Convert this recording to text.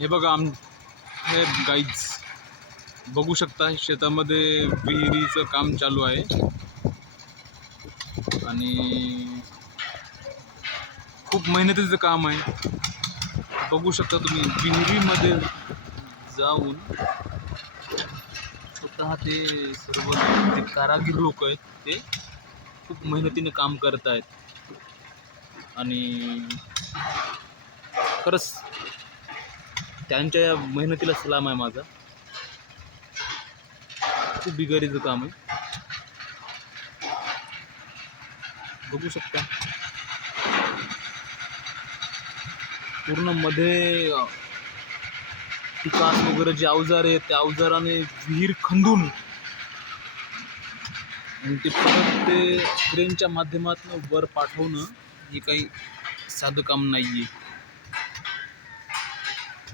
हे बघा हे गाईज बघू शकता शेतामध्ये विहिरीचं काम चालू आहे आणि खूप मेहनतीचं काम आहे. बघू शकता तुम्ही विहिरीमध्ये जाऊन स्वतः ते सर्व जे कारागीर लोक आहेत ते खूप मेहनतीने काम करत आहेत आणि खरंच त्यांच्या या मेहनतीला सलाम आहे माझा. खूप बिगारीचं काम आहे. बघू शकता पूर्ण मध्ये पिकास वगैरे जे अवजार आहेत त्या अवजाराने विहीर खंदून आणि ते परत ते क्रेनच्या माध्यमातून वर पाठवणं हे काही साधं काम नाही आहे.